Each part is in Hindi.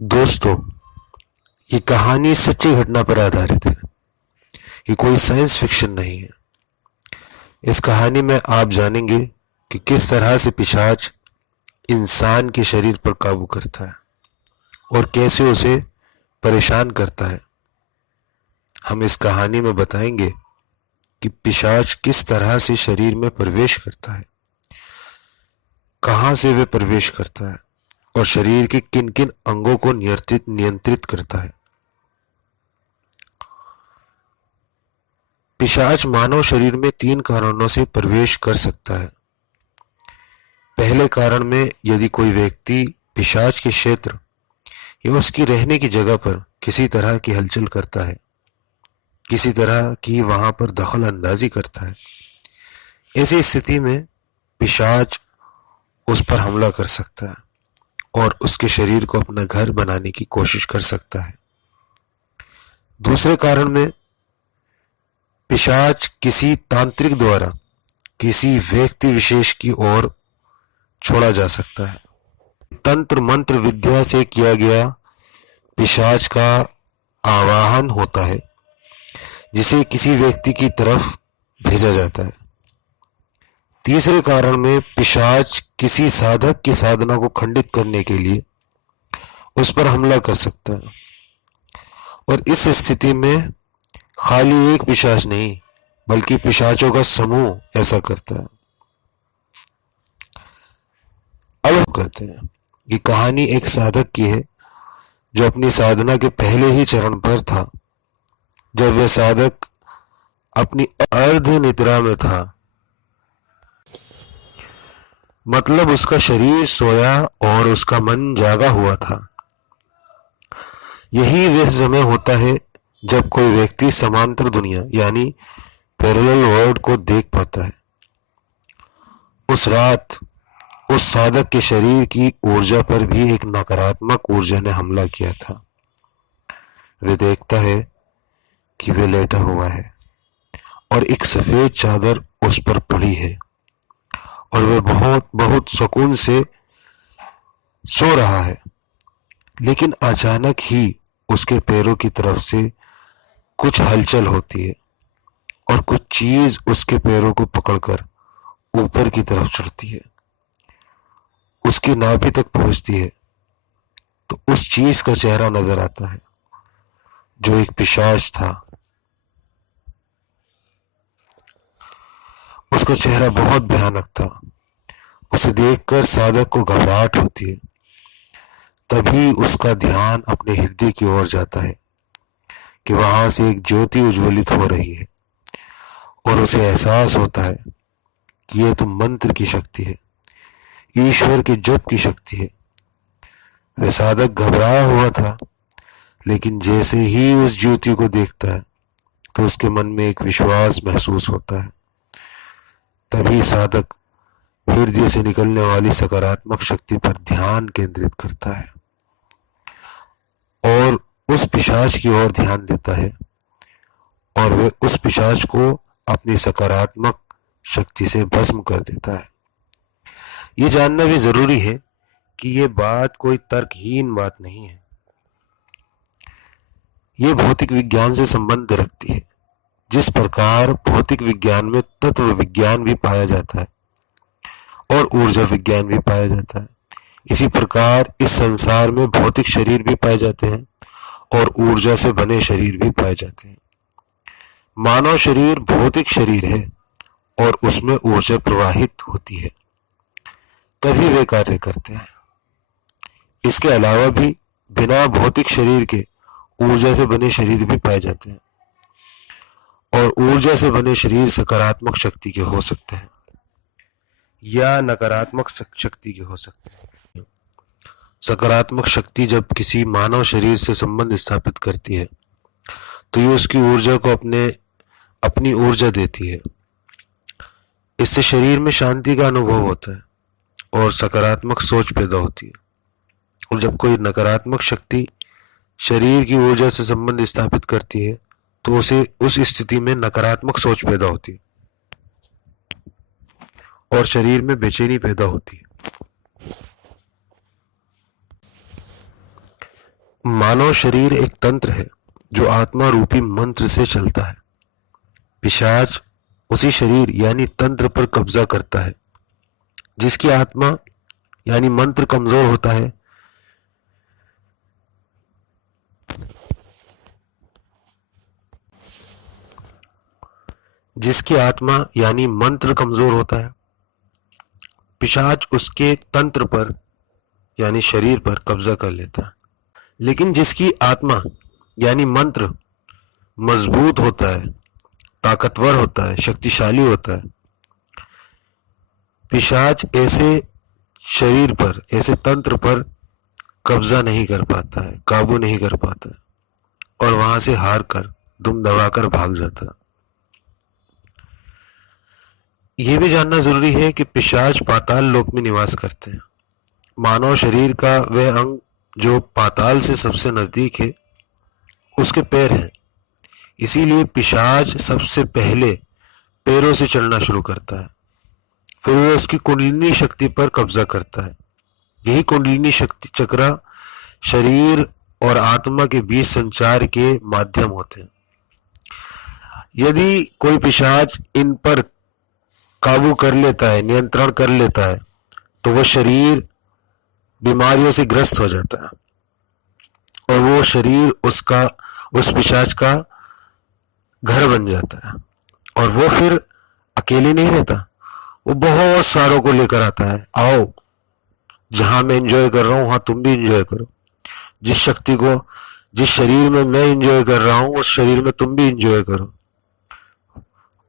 दोस्तों, ये कहानी सच्ची घटना पर आधारित है। ये कोई साइंस फिक्शन नहीं है। इस कहानी में आप जानेंगे कि किस तरह से पिशाच इंसान के शरीर पर काबू करता है और कैसे उसे परेशान करता है। हम इस कहानी में बताएंगे कि पिशाच किस तरह से शरीर में प्रवेश करता है, कहां से वे प्रवेश करता है और शरीर के किन किन अंगों को नियंत्रित करता है। पिशाच मानव शरीर में 3 कारणों से प्रवेश कर सकता है। पहले कारण में यदि कोई व्यक्ति पिशाच के क्षेत्र या उसकी रहने की जगह पर किसी तरह की हलचल करता है, किसी तरह की वहां पर दखल अंदाजी करता है, ऐसी स्थिति में पिशाच उस पर हमला कर सकता है और उसके शरीर को अपना घर बनाने की कोशिश कर सकता है। दूसरे कारण में पिशाच किसी तांत्रिक द्वारा किसी व्यक्ति विशेष की ओर छोड़ा जा सकता है। तंत्र मंत्र विद्या से किया गया पिशाच का आवाहन होता है, जिसे किसी व्यक्ति की तरफ भेजा जाता है। तीसरे कारण में पिशाच किसी साधक की साधना को खंडित करने के लिए उस पर हमला कर सकता है और इस स्थिति में खाली एक पिशाच नहीं बल्कि पिशाचों का समूह ऐसा करता है। अब हम करते हैं। ये कहानी एक साधक की है जो अपनी साधना के पहले ही चरण पर था, जब वह साधक अपनी अर्ध निद्रा में था, मतलब उसका शरीर सोया और उसका मन जागा हुआ था। यही वह समय होता है जब कोई व्यक्ति समांतर दुनिया यानी पैरेलल वर्ल्ड को देख पाता है। उस रात उस साधक के शरीर की ऊर्जा पर भी एक नकारात्मक ऊर्जा ने हमला किया था। वह देखता है कि वह लेटा हुआ है और एक सफेद चादर उस पर पड़ी है और वह बहुत बहुत सुकून से सो रहा है। लेकिन अचानक ही उसके पैरों की तरफ से कुछ हलचल होती है और कुछ चीज उसके पैरों को पकड़कर ऊपर की तरफ चढ़ती है, उसकी नाभि तक पहुंचती है। तो उस चीज का चेहरा नजर आता है जो एक पिशाच था। उसका चेहरा बहुत भयानक था। उसे देखकर साधक को घबराहट होती है। तभी उसका ध्यान अपने हृदय की ओर जाता है कि वहां से एक ज्योति उज्ज्वलित हो रही है और उसे एहसास होता है कि यह तो मंत्र की शक्ति है, ईश्वर के जप की शक्ति है। वह साधक घबराया हुआ था, लेकिन जैसे ही उस ज्योति को देखता है तो उसके मन में एक विश्वास महसूस होता है। तभी साधक हृदय से निकलने वाली सकारात्मक शक्ति पर ध्यान केंद्रित करता है और उस पिशाच की ओर ध्यान देता है और वह उस पिशाच को अपनी सकारात्मक शक्ति से भस्म कर देता है। ये जानना भी जरूरी है कि यह बात कोई तर्कहीन बात नहीं है। ये भौतिक विज्ञान से संबंध रखती है। जिस प्रकार भौतिक विज्ञान में तत्व विज्ञान भी पाया जाता है और ऊर्जा विज्ञान भी पाया जाता है, इसी प्रकार इस संसार में भौतिक शरीर भी पाए जाते हैं और ऊर्जा से बने शरीर भी पाए जाते हैं। मानव शरीर भौतिक शरीर है और उसमें ऊर्जा प्रवाहित होती है, तभी वे कार्य करते हैं। इसके अलावा भी बिना भौतिक शरीर के ऊर्जा से बने शरीर भी पाए जाते हैं और ऊर्जा से बने शरीर सकारात्मक शक्ति के हो सकते हैं या नकारात्मक शक्ति के हो सकते हैं। सकारात्मक शक्ति जब किसी मानव शरीर से संबंध स्थापित करती है तो ये उसकी ऊर्जा को अपनी ऊर्जा देती है। इससे शरीर में शांति का अनुभव होता है और सकारात्मक सोच पैदा होती है। और जब कोई नकारात्मक शक्ति शरीर की ऊर्जा से संबंध स्थापित करती है तो उसे उस स्थिति में नकारात्मक सोच पैदा होती है और शरीर में बेचैनी पैदा होती है। मानव शरीर एक तंत्र है जो आत्मा रूपी मंत्र से चलता है। पिशाच उसी शरीर यानी तंत्र पर कब्जा करता है। जिसकी आत्मा यानी मंत्र कमजोर होता है, जिसकी आत्मा यानी मंत्र कमजोर होता है, पिशाच उसके तंत्र पर यानी शरीर पर कब्जा कर लेता है। लेकिन जिसकी आत्मा यानी मंत्र मजबूत होता है, ताकतवर होता है, शक्तिशाली होता है, पिशाच ऐसे शरीर पर, ऐसे तंत्र पर कब्जा नहीं कर पाता है, काबू नहीं कर पाता है और वहां से हार कर दुम दबाकर भाग जाता है। यह भी जानना जरूरी है कि पिशाच पाताल लोक में निवास करते हैं। मानव शरीर का वह अंग जो पाताल से सबसे नजदीक है उसके पैर हैं। इसीलिए पिशाच सबसे पहले पैरों से चलना शुरू करता है, फिर वह उसकी कुंडलिनी शक्ति पर कब्जा करता है। यही कुंडलिनी शक्ति चक्र शरीर और आत्मा के बीच संचार के माध्यम होते हैं। यदि कोई पिशाच इन पर काबू कर लेता है, नियंत्रण कर लेता है, तो वह शरीर बीमारियों से ग्रस्त हो जाता है और वो शरीर उस पिशाच का घर बन जाता है। और वो फिर अकेले नहीं रहता, वो बहुत सारों को लेकर आता है। आओ, जहां मैं एंजॉय कर रहा हूं वहां तुम भी एंजॉय करो। जिस शक्ति को, जिस शरीर में मैं एंजॉय कर रहा हूं उस शरीर में तुम भी एंजॉय करो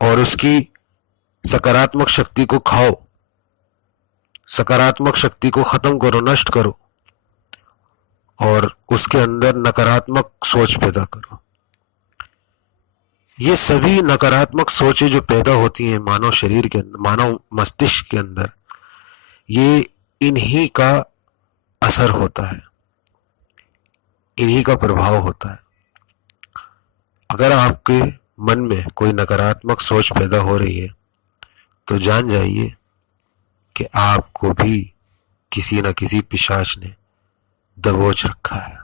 और उसकी सकारात्मक शक्ति को खाओ, सकारात्मक शक्ति को खत्म करो, नष्ट करो और उसके अंदर नकारात्मक सोच पैदा करो। ये सभी नकारात्मक सोचें जो पैदा होती हैं मानव शरीर के अंदर, मानव मस्तिष्क के अंदर, ये इन्हीं का असर होता है, इन्हीं का प्रभाव होता है। अगर आपके मन में कोई नकारात्मक सोच पैदा हो रही है तो जान जाइए कि आपको भी किसी न किसी पिशाच ने दबोच रखा है।